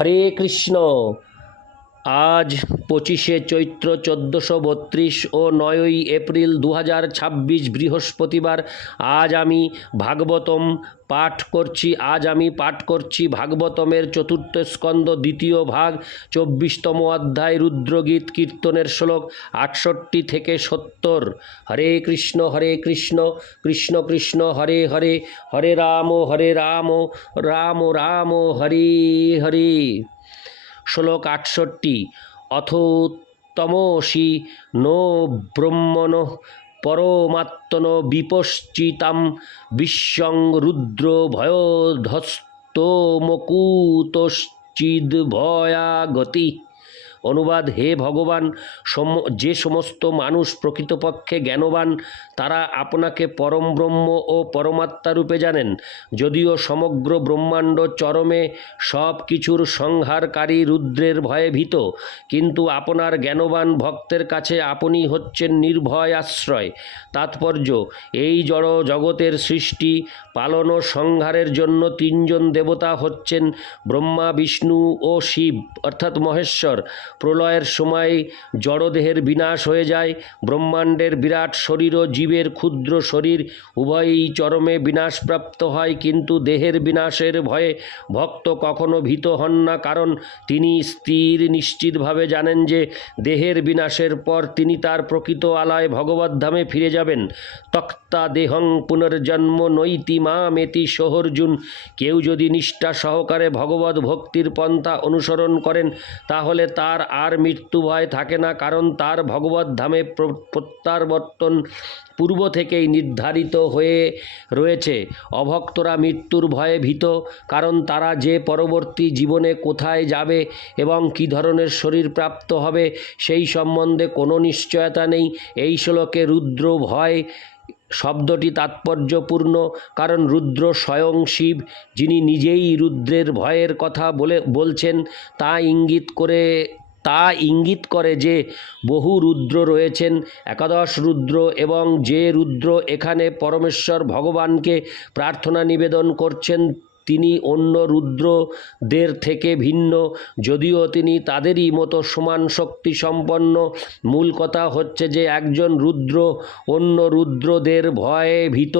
হরে কৃষ্ণ। আজ 25শে চৈত্র 1432 ও 9ই এপ্রিল 2026 বৃহস্পতিবার। আজ আমি পাঠ করছি ভাগবতমের চতুর্থ স্কন্দ দ্বিতীয় ভাগ 24তম অধ্যায় রুদ্রগীত কীর্তনের শ্লোক 68 থেকে 70। হরে কৃষ্ণ কৃষ্ণ কৃষ্ণ হরে হরে, হরে রাম রাম রাম হরে হরে। শ্লোক 68। অথ তমসি নো ব্রহ্মণ পরমাত্মন বিপশ্চিতাম বিশ্বং রুদ্র ভয়োধস্তমকুতশ্চিদ্ভয়াগতি। অনুবাদ: হে ভগবান, যে সমস্ত মানুষ প্রকৃতপক্ষে জ্ঞানবান তারা আপনাকে পরম ব্রহ্ম ও পরমাত্মা রূপে জানেন। যদিও সমগ্র ব্রহ্মাণ্ড চরমে সব কিছুর সংহারকারী রুদ্রের ভয়ে ভীত, কিন্তু আপনার জ্ঞানবান ভক্তের কাছে আপনি হচ্ছেন নির্ভয় আশ্রয়। তাৎপর্য: এই জড় জগতের সৃষ্টি, পালন ও সংহারের জন্য তিনজন দেবতা হচ্ছেন ব্রহ্মা, বিষ্ণু ও শিব অর্থাৎ মহেশ্বর। প্রলয়ের সময় জড়দেহের বিনাশ হয়ে যায়। ব্রহ্মাণ্ডের বিরাট শরীর ও জীবের ক্ষুদ্র শরীর উভয়ই চরমে বিনাশপ্রাপ্ত হয়, কিন্তু দেহের বিনাশের ভয়ে ভক্ত কখনো ভীত হন না, কারণ তিনি স্থির নিশ্চিতভাবে জানেন যে দেহের বিনাশের পর তিনি তার প্রকৃত আলয় ভগবদ্ধামে ফিরে যাবেন। তক্তা দেহং পুনর্জন্ম নৈতি মামেতি সোহর্জুন। কেউ যদি নিষ্ঠা সহকারে ভগবত ভক্তির পন্থা অনুসরণ করেন তাহলে তার আর মৃত্যু ভয় থাকে না, কারণ তার ভগবত ধামে প্রত্যাবর্তন পূর্ব থেকেই নির্ধারিত হয়ে রয়েছে। অভক্তরা মৃত্যুর ভয়ে ভীত, কারণ তারা যে পরবর্তী জীবনে কোথায় যাবে এবং কী ধরনের শরীর প্রাপ্ত হবে সেই সম্বন্ধে কোনো নিশ্চয়তা নেই। এই শ্লোকে রুদ্র ভয় শব্দটি তাৎপর্যপূর্ণ, কারণ রুদ্র স্বয়ং শিব, যিনি নিজেই রুদ্রের ভয়ের কথা বলছেন। তা ইঙ্গিত করে যে বহু রুদ্র রয়েছেন, একাদশ রুদ্র, এবং যে রুদ্র এখানে পরমেশ্বর ভগবানকে প্রার্থনা নিবেদন করছেন তিনি অন্য রুদ্রদের থেকে ভিন্ন, যদিও তিনি তাদেরই মতো সমান শক্তি সম্পন্ন। মূল কথা হচ্ছে যে একজন রুদ্র অন্য রুদ্রদের ভয়ে ভীত,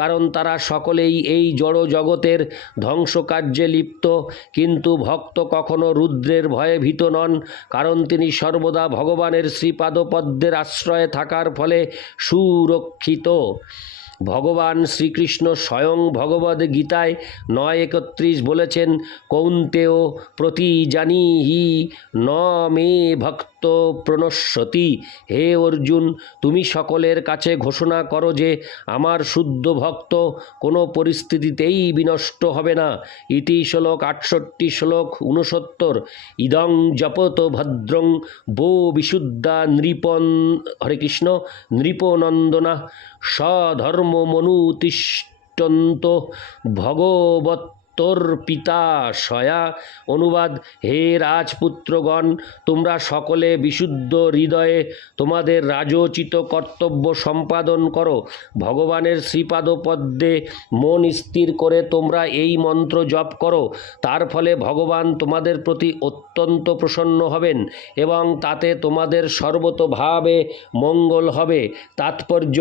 কারণ তারা সকলেই এই জড় জগতের ধ্বংসকার্যে লিপ্ত। কিন্তু ভক্ত কখনো রুদ্রের ভয়ে ভীত নন, কারণ তিনি সর্বদা ভগবানের শ্রীপাদপদ্মের আশ্রয়ে থাকার ফলে সুরক্ষিত। ভগবান শ্রীকৃষ্ণ স্বয়ং ভগবদ্ গীতায় 9:31 বলেছেন, কৌন্তেয় প্রতিজানিহি ন মে ভক্ত প্রণশ্যতি। হে অর্জুন, তুমি সকলের কাছে ঘোষণা করো যে আমার শুদ্ধ ভক্ত কোনো পরিস্থিতিতেই বিনষ্ট হবে না। ইতি শ্লোক 68। শ্লোক 69। ইদং জপত ভদ্রং বো বিশুদ্ধা হরে কৃষ্ণ নৃপনন্দনা স্বধর্ম মনুতিষ্ঠন্ত ভগবতোর পিতা সয়া। অনুবাদ: হে রাজপুত্রগণ, তোমরা সকলে বিশুদ্ধ হৃদয়ে তোমাদের রাজোচিত কর্তব্য সম্পাদন করো। ভগবানের শ্রীপাদপদ্মে মন স্থির করে তোমরা এই মন্ত্র জপ করো। তার ফলে ভগবান তোমাদের প্রতি অত্যন্ত প্রসন্ন হবেন এবং তাতে তোমাদের সর্বতোভাবে মঙ্গল হবে। তাৎপর্য: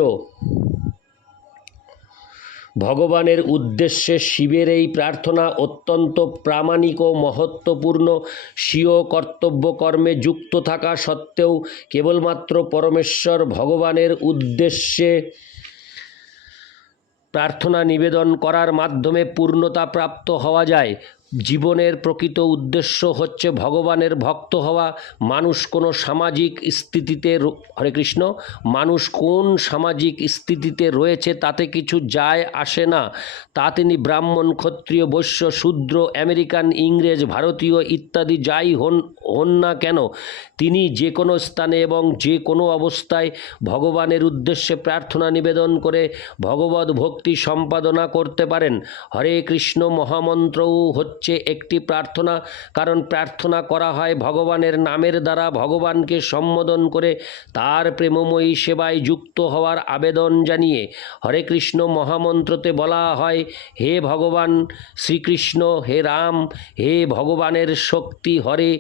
ভগবানের উদ্দেশ্যে শিবের এই প্রার্থনা অত্যন্ত প্রামাণিক ও মহত্বপূর্ণ। স্বীয় কর্তব্যকর্মে যুক্ত থাকা সত্ত্বেও কেবলমাত্র পরমেশ্বর ভগবানের উদ্দেশ্যে প্রার্থনা নিবেদন করার মাধ্যমে পূর্ণতা প্রাপ্ত হওয়া যায়। জীবনের প্রকৃত উদ্দেশ্য হচ্ছে ভগবানের ভক্ত হওয়া। মানুষ কোন সামাজিক স্থিতিতে রয়েছে তাতে কিছু যায় আসে না। তা তিনি ব্রাহ্মণ, ক্ষত্রিয়, বৈশ্য, শূদ্র, আমেরিকান, ইংরেজ, ভারতীয় ইত্যাদি যাই হন না কেন, তিনি যে কোনো স্থানে এবং যে কোনো অবস্থায় ভগবানের উদ্দেশ্যে প্রার্থনা নিবেদন করে ভগবদ্ ভক্তি সম্পাদনা করতে পারেন। হরে কৃষ্ণ মহামন্ত্রও হচ্ছে হচ্ছে একটি প্রার্থনা, কারণ প্রার্থনা করা হয় ভগবানের নামের দ্বারা, ভগবানকে সম্বোধন করে তার প্রেমময়ী সেবায় যুক্ত হওয়ার আবেদন জানিয়ে। হরে কৃষ্ণ মহামন্ত্রতে বলা হয়, হে ভগবান শ্রীকৃষ্ণ, হে রাম, হে ভগবানের শক্তি হরে,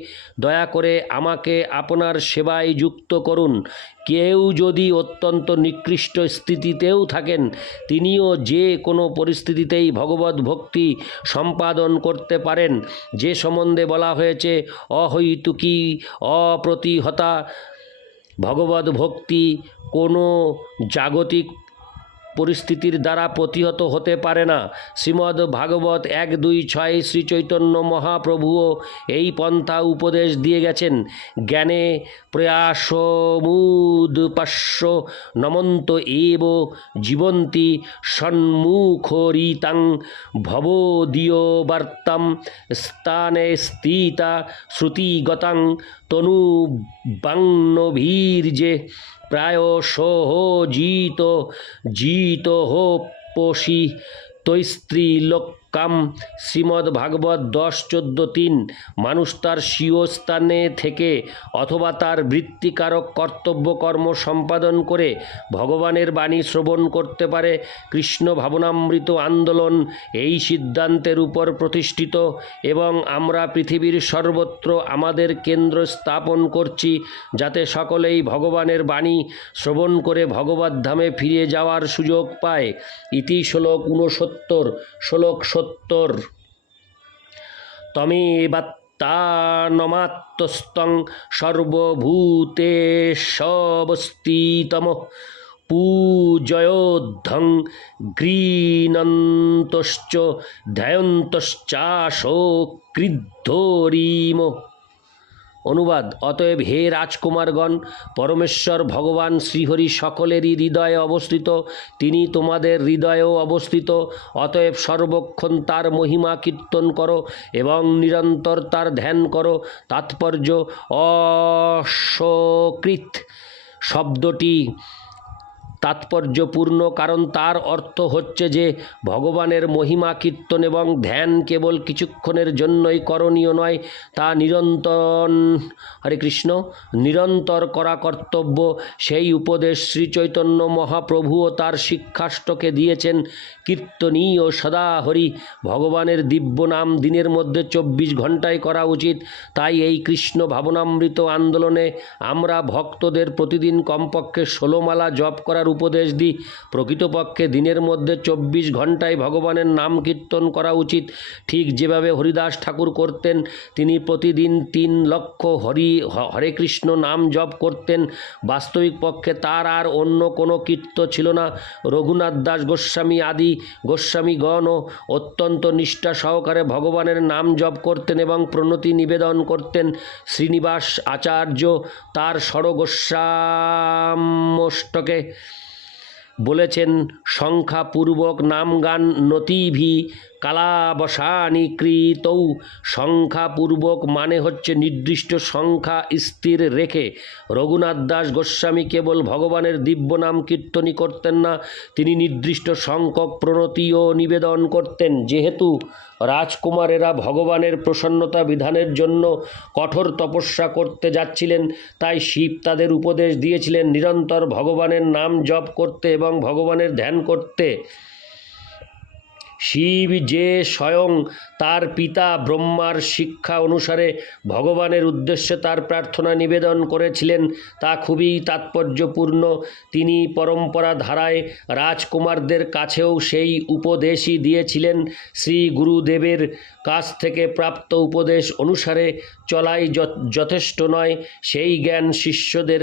দয়া করে আমাকে আপনার সেবায় যুক্ত করুন। কেউ যদি অত্যন্ত নিকৃষ্ট স্থিতিতেও থাকেন, তিনিও যে কোনো পরিস্থিতিতেই ভগবত ভক্তি সম্পাদন করতে পারেন, যে সম্বন্ধে বলা হয়েছে অহৈতুকী অপ্রতিহতা ভগবত ভক্তি কোনো জাগতিক পরিস্থিতির দ্বারা প্রতিহত হতে পারে না। শ্রীমদ্ ভাগবত 1-2-6 শ্রীচৈতন্য মহাপ্রভুও এই পন্থা উপদেশ দিয়ে গেছেন। জ্ঞানে প্রয়াসমুদপাস্য নমন্ত এব জীবন্তি সন্মুখরিতাং ভবদীয়বার্তাম স্থানে স্থিতা শ্রুতিগতাং তনুবাংনভীর্যে প্রায়শঃ জিতোপসি তৈস্ত্রীলোক্যাম। শ্রীমদ্ভাগবত 10-14-3। মানুষ তার স্বীয় স্থানে থেকে অথবা তার বৃত্তিকারক কর্তব্য কর্ম সম্পাদন করে ভগবানের বাণী শ্রবণ করতে পারে। কৃষ্ণ ভাবনামৃত আন্দোলন এই সিদ্ধান্তের উপর প্রতিষ্ঠিত এবং আমরা পৃথিবীর সর্বত্র আমাদের কেন্দ্র স্থাপন করছি, যাতে সকলেই ভগবানের বাণী শ্রবণ করে ভগবদ্ধামে ফিরে যাওয়ার সুযোগ পায়। ইতি শ্লোক 69। শ্লোক 70। তমেবাত্মানমাত্মস্থং সর্বভূতেষবস্থিতম পূজয়োদ্ধং গৃণন্তশ্চ ধ্যায়ন্তশ্চাসো কৃদ্ধরিম। অনুবাদ: অতএব হে রাজকুমারগণ, পরমেশ্বর ভগবান শ্রীহরি সকলেরই হৃদয়ে অবস্থিত, তিনি তোমাদের হৃদয়েও অবস্থিত। অতএব সর্বক্ষণ তার মহিমা কীর্তন করো এবং নিরন্তর তার ধ্যান করো। তাৎপর্য: অসকৃত শব্দটি তাৎপর্যপূর্ণ, কারণ তার অর্থ হচ্ছে যে ভগবানের মহিমা কীর্তন এবং ধ্যান কেবল কিছুক্ষণের জন্যই করণীয় নয়, তা নিরন্তর করা কর্তব্য। সেই উপদেশ শ্রীচৈতন্য মহাপ্রভুও তার শিক্ষাষ্টকে দিয়েছেন। কীর্তনীয় সদা হরি, ভগবানের দিব্য নাম দিনের মধ্যে 24 ঘণ্টায় করা উচিত। তাই এই কৃষ্ণ ভাবনামৃত আন্দোলনে আমরা ভক্তদের প্রতিদিন কমপক্ষে 16 মালা জপ করার উপদেশ দিই। প্রকৃতপক্ষে দিনের মধ্যে 24 ঘণ্টায় ভগবানের নাম কীর্তন করা উচিত। ঠিক যেভাবে হরিদাস ঠাকুর করতেন, তিনি প্রতিদিন 3 লক্ষ হরে কৃষ্ণ নাম জপ করতেন। বাস্তবিক পক্ষে তার আর অন্য কোনো কীর্ত ছিল না। রঘুনাথ দাস গোস্বামী আদি গোস্বামীগণও অত্যন্ত নিষ্ঠা সহকারে ভগবানের নাম জপ করতেন এবং প্রণতি নিবেদন করতেন। শ্রীনিবাস আচার্য তার ষড়গোস্বামষ্টকে বলেছেন, সংখ্যাপূর্বক নামগান নতিভি কালাবসানি কৃতৌ। সংখ্যাপূর্বক মানে হচ্ছে নির্দিষ্ট সংখ্যা স্থির রেখে। রঘুনাথ দাস গোস্বামী কেবল ভগবানের দিব্য নাম কীর্তনই করতেন না, তিনি নির্দিষ্ট সংখ্যক প্রণতিও নিবেদন করতেন। যেহেতু রাজকুমারেরা ভগবানের প্রসন্নতা বিধানের জন্য কঠোর তপস্যা করতে যাচ্ছিলেন, তাই শিব তাদের উপদেশ দিয়েছিলেন নিরন্তর ভগবানের নাম জপ করতে এবং ভগবানের ধ্যান করতে। শিব যে স্বয়ং তার পিতা ব্রহ্মার শিক্ষা অনুসারে ভগবানের উদ্দেশ্যে তার প্রার্থনা নিবেদন করেছিলেন, তা খুবই তাৎপর্যপূর্ণ। তিনি পরম্পরা ধারায় রাজকুমারদের কাছেও সেই উপদেশই দিয়েছিলেন। শ্রী গুরুদেবের কাছ থেকে প্রাপ্ত উপদেশ অনুসারে চলাই যথেষ্ট নয়, সেই জ্ঞান শিষ্যদের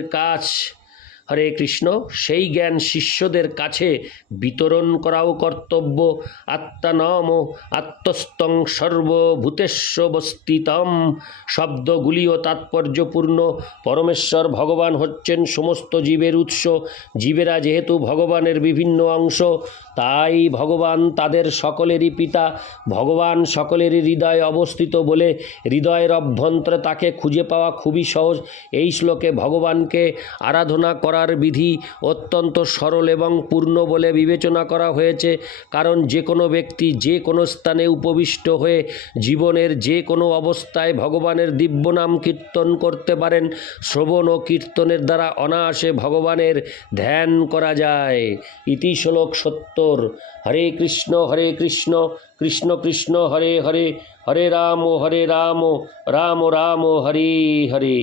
হরে কৃষ্ণ, সেই জ্ঞান শিষ্যদের কাছে বিতরণ করাও কর্তব্য। আত্মানম আত্মস্তং সর্বভূতেষ্ববস্থিতম শব্দগুলিও তাৎপর্যপূর্ণ। পরমেশ্বর ভগবান হচ্ছেন সমস্ত জীবের উৎস। জীবেরা যেহেতু ভগবানের বিভিন্ন অংশ, তাই ভগবান তাদের সকলেরই পিতা। ভগবান সকলেরই হৃদয়ে অবস্থিত বলে হৃদয়ের অভ্যন্তরে তাকে খুঁজে পাওয়া খুবই সহজ। এই শ্লোকে ভগবানকে আরাধনা করা করার বিধি অত্যন্ত সরল এবং পূর্ণ বলে বিবেচনা করা হয়েছে, কারণ যে কোনো ব্যক্তি যে কোনো স্থানে উপবিষ্ট হয়ে জীবনের যে কোনো অবস্থায় ভগবানের দিব্য নাম কীর্তন করতে পারেন। শ্রবণ ও কীর্তনের দ্বারা অনায়াসে ভগবানের ধ্যান করা যায়। ইতি শ্লোক 70। হরে কৃষ্ণ কৃষ্ণ কৃষ্ণ হরে হরে, হরে রাম রাম রাম হরে হরে।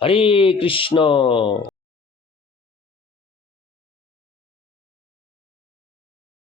হরে কৃষ্ণ।